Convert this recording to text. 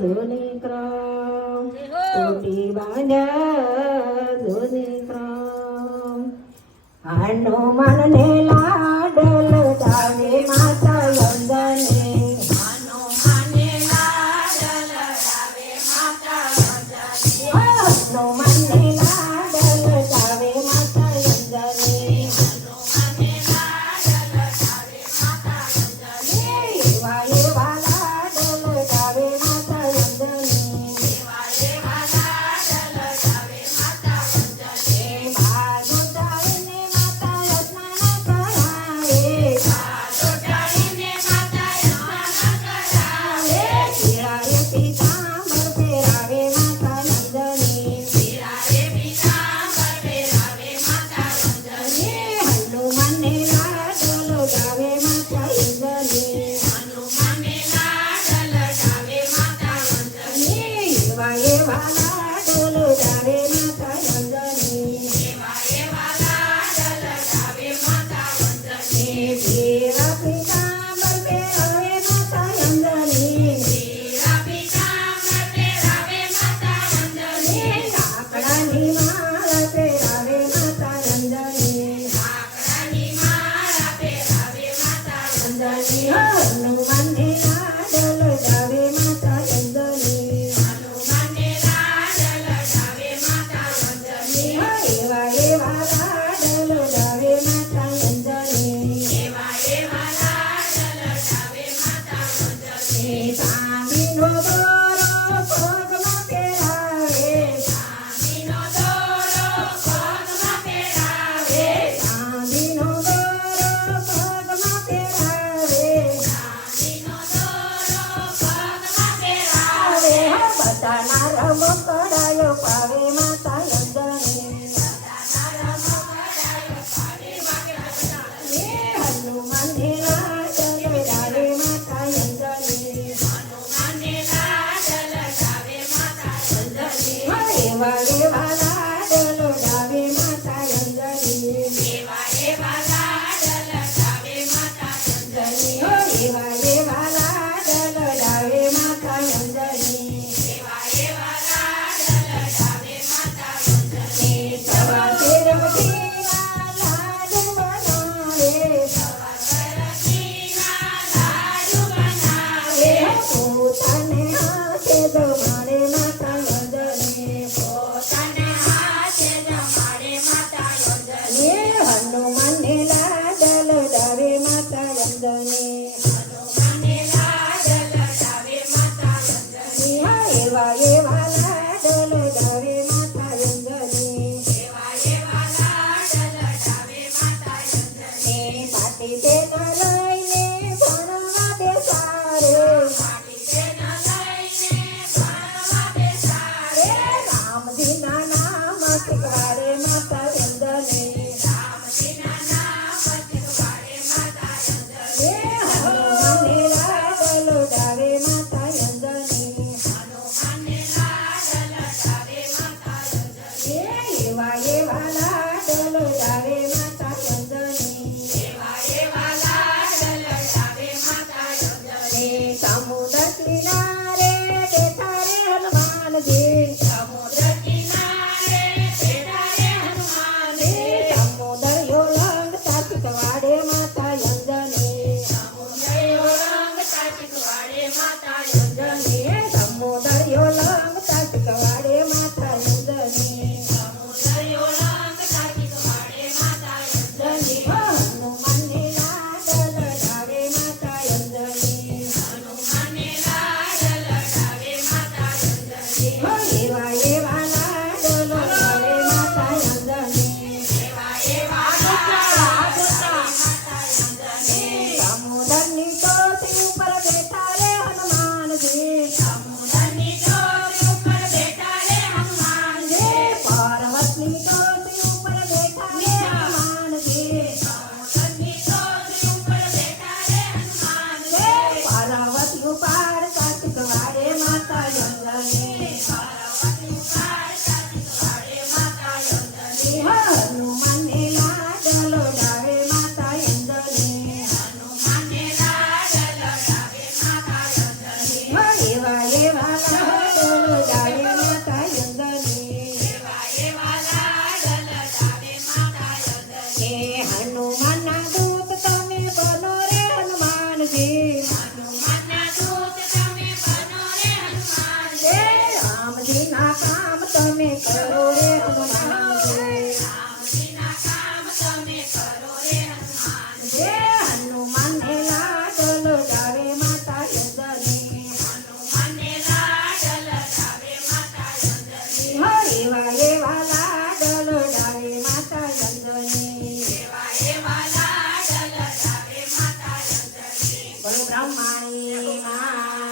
जुने क्राम कोटी बांधा जुने क्राम हनुमान नेला que again.